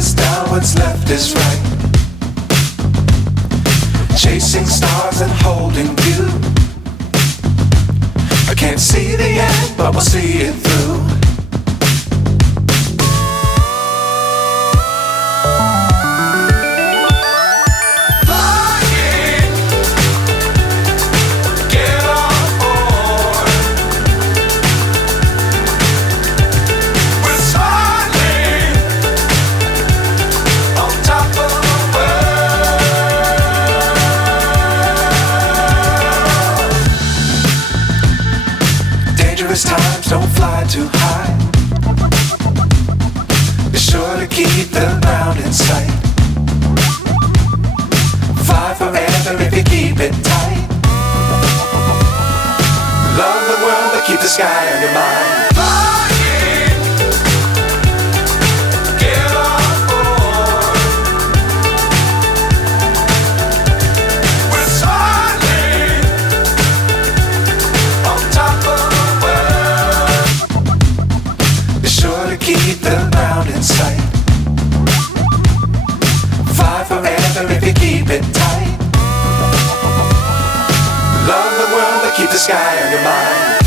is down, what's left is right. Chasing stars and holding you. I can't see the end, but we'll see it through. Times don't fly too high. Be sure to keep the ground in sight. Fly forever if you keep it tight. Love the world but keep the sky on your mind. Keep the ground in sight. Fly forever if you keep it tight. Love the world but keep the sky on your mind.